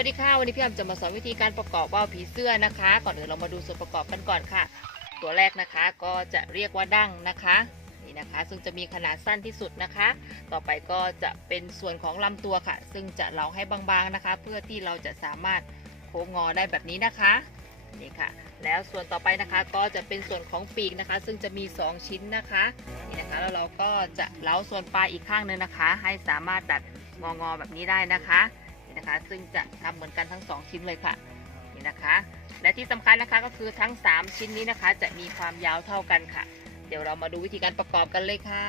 วัสดีค่ะวันนี้พี่อำจะมาสอนวิธีการประกอบว่าวผีเสื้อนะคะ ก่อนอื่นเรามาดูส่วนประกอบกันก่อนค่ะ ตัวแรกนะคะก็จะเรียกว่าดั้งนะคะนี่นะคะ ซึ่งจะมีขนาดสั้นที่สุดนะคะ ต่อไปก็จะเป็นส่วนของลำตัวค่ะ ซึ่งจะเหลาให้บางๆนะคะ เพื่อที่เราจะสามารถโค้งงอได้แบบนี้นะคะนี่ค่ะ แล้วส่วนต่อไปนะคะก็จะเป็นส่วนของปีกนะคะ ซึ่งจะมี 2 ชิ้นนะคะนี่นะคะแล้วเราก็จะเหลาส่วนปลายอีกข้างหนึงนะคะ ให้สามารถดัดงอๆแบบนี้ได้นะคะ นะคะ ซึ่งจะทำเหมือนกันทั้ง 2 ชิ้นเลยค่ะนี่นะคะ และที่สำคัญนะคะก็คือทั้ง 3 ชิ้นนี้นะคะ จะมีความยาวเท่ากันค่ะ เดี๋ยวเรามาดูวิธีการประกอบกันเลยค่ะ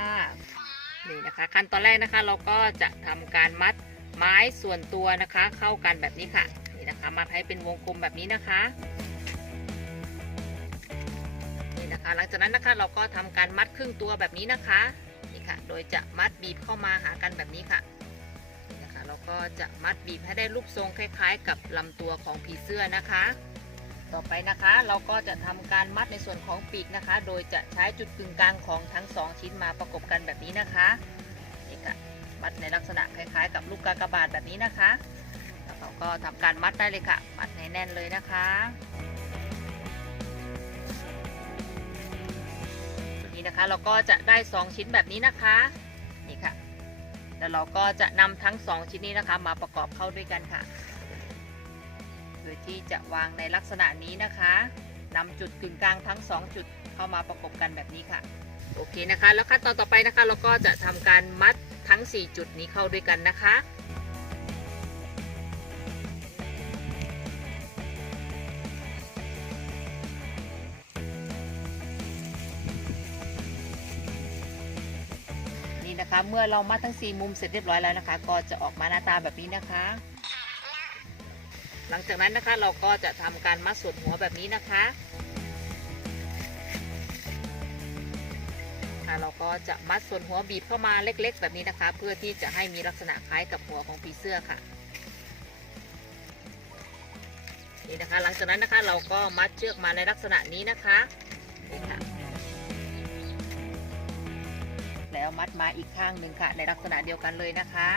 นี่นะคะ ขั้นตอนแรกนะคะเราก็จะทำการมัดไม้ส่วนตัวนะคะ เข้ากันแบบนี้ค่ะนี่นะคะมัดให้เป็นวงกลมแบบนี้นะคะนี่นะคะ หลังจากนั้นนะคะเราก็ทำการมัดครึ่งตัวแบบนี้นะคะนี่ค่ะ โดยจะมัดบีบเข้ามาหากันแบบนี้ค่ะ ก็จะมัดบีบให้ได้รูปทรงคล้าย ๆ กับลำตัวของผีเสื้อนะคะ ต่อไปนะคะเราก็จะทำการมัดในส่วนของปีกนะคะ โดยจะใช้จุดกึ่งกลางของทั้งสองชิ้นมาประกบกันแบบนี้นะคะนี่ค่ะมัดในลักษณะคล้าย ๆ กับลูกกากบาทแบบนี้นะคะแล้วเราก็ทำการมัดได้เลยค่ะ มัดให้แน่นเลยนะคะนี่นะคะเราก็จะได้ 2 ชิ้นแบบนี้นะคะ นี่ค่ะ แล้วเราก็จะนำทั้ง 2 ชิ้นนี้นะคะ มาประกอบเข้าด้วยกันค่ะ โดยที่จะวางในลักษณะนี้นะคะนำจุดกึ่งกลางทั้ง 2 จุดเข้ามาประกบกันแบบนี้ค่ะ โอเคนะคะ แล้วขั้นตอนต่อไปนะคะ เราก็จะทำการมัดทั้ง 4 จุดนี้เข้าด้วยกันนะคะ นะคะ เมื่อเรามัดทั้ง 4 มุมเสร็จเรียบร้อยแล้วนะคะ ก็จะออกมาหน้าตาแบบนี้นะคะ หลังจากนั้นนะคะเราก็จะทำการมัดส่วนหัวแบบนี้นะคะะเราก็จะมัดส่วนหัวบีบเข้ามาเล็กๆ แบบนี้นะคะ เพื่อที่จะให้มีลักษณะคล้ายกับหัวของผีเสื้อค่ะนี่นะคะ หลังจากนั้นนะคะเราก็มัดเชือกมาในลักษณะนี้นะคะนี่ค่ะ แล้วมัดมาอีกข้างหนึ่งค่ะ ในลักษณะเดียวกันเลยนะคะ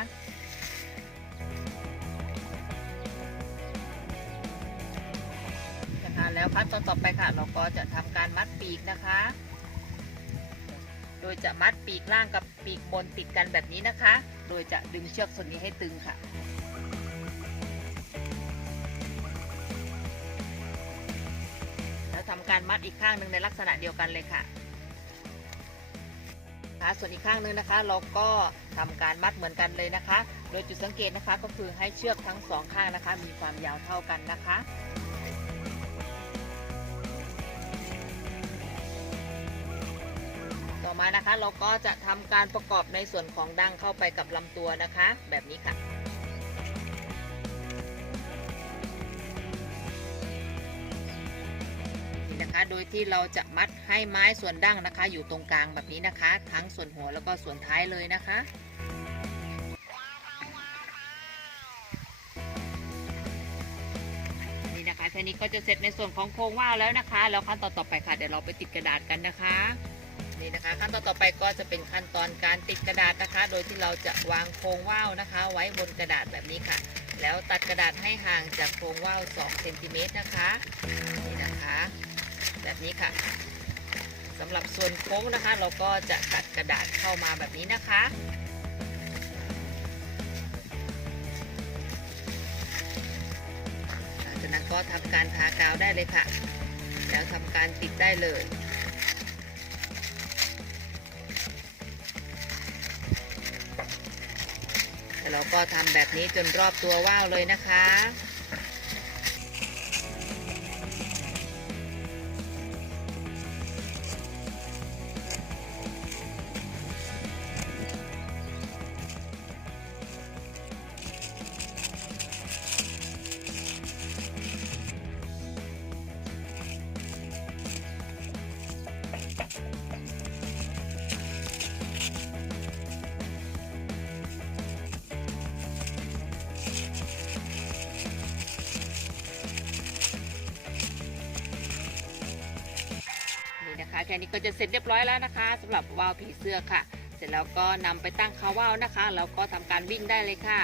นะคะแล้วขั้นตอนต่อไปค่ะ เราก็จะทำการมัดปีกนะคะ โดยจะมัดปีกล่างกับปีกบนติดกันแบบนี้นะคะ โดยจะดึงเชือกส่วนนี้ให้ตึงค่ะแล้วทำการมัดอีกข้างหนึ่งในลักษณะเดียวกันเลยค่ะ คะ ส่วนอีกข้างหนึงนะคะ เราก็ทำการมัดเหมือนกันเลยนะคะ โดยจุดสังเกตนะคะก็คือให้เชือกทั้งสองข้างนะคะ มีความยาวเท่ากันนะคะต่อมานะคะเราก็จะทำการประกอบในส่วนของดั้งเข้าไปกับลำตัวนะคะ แบบนี้ค่ะ นี่ะคะ โดยที่เราจะมัดให้ไม้ส่วนดั้งนะคะ อยู่ตรงกลางแบบนี้นะคะ ทั้งส่วนหัวแล้วก็ส่วนท้ายเลยนะคะนี่นะคะแค่นี้ก็จะเสร็จในส่วนของโครงว่าวแล้วนะคะ แล้วขั้นตอนต่อไปค่ะเดี๋ยวเราไปติดกระดาษกันนะคะนี่นะคะขั้นตอนต่อไปก็จะเป็นขั้นตอนการติดกระดาษนะคะ โดยที่เราจะวางโครงว่าวนะคะ ไว้บนกระดาษแบบนี้ค่ะ แล้วตัดกระดาษให้ห่างจากโครงว่าว2เซนติเมตรนะคะนี่นะคะ แบบนี้ค่ะสำหรับส่วนโค้งนะคะ เราก็จะตัดกระดาษเข้ามาแบบนี้นะคะหลังจากนั้นก็ทำการทากาวได้เลยค่ะ แล้วทำการติดได้เลยแล้วเราก็ทำแบบนี้จนรอบตัวว่าวเลยนะคะ แค่นี้ก็จะเสร็จเรียบร้อยแล้วนะคะสำหรับว่าวผีเสื้อค่ะ เสร็จแล้วก็นำไปตั้งคาว่าวนะคะแล้วก็ทำการวิ่งได้เลยค่ะ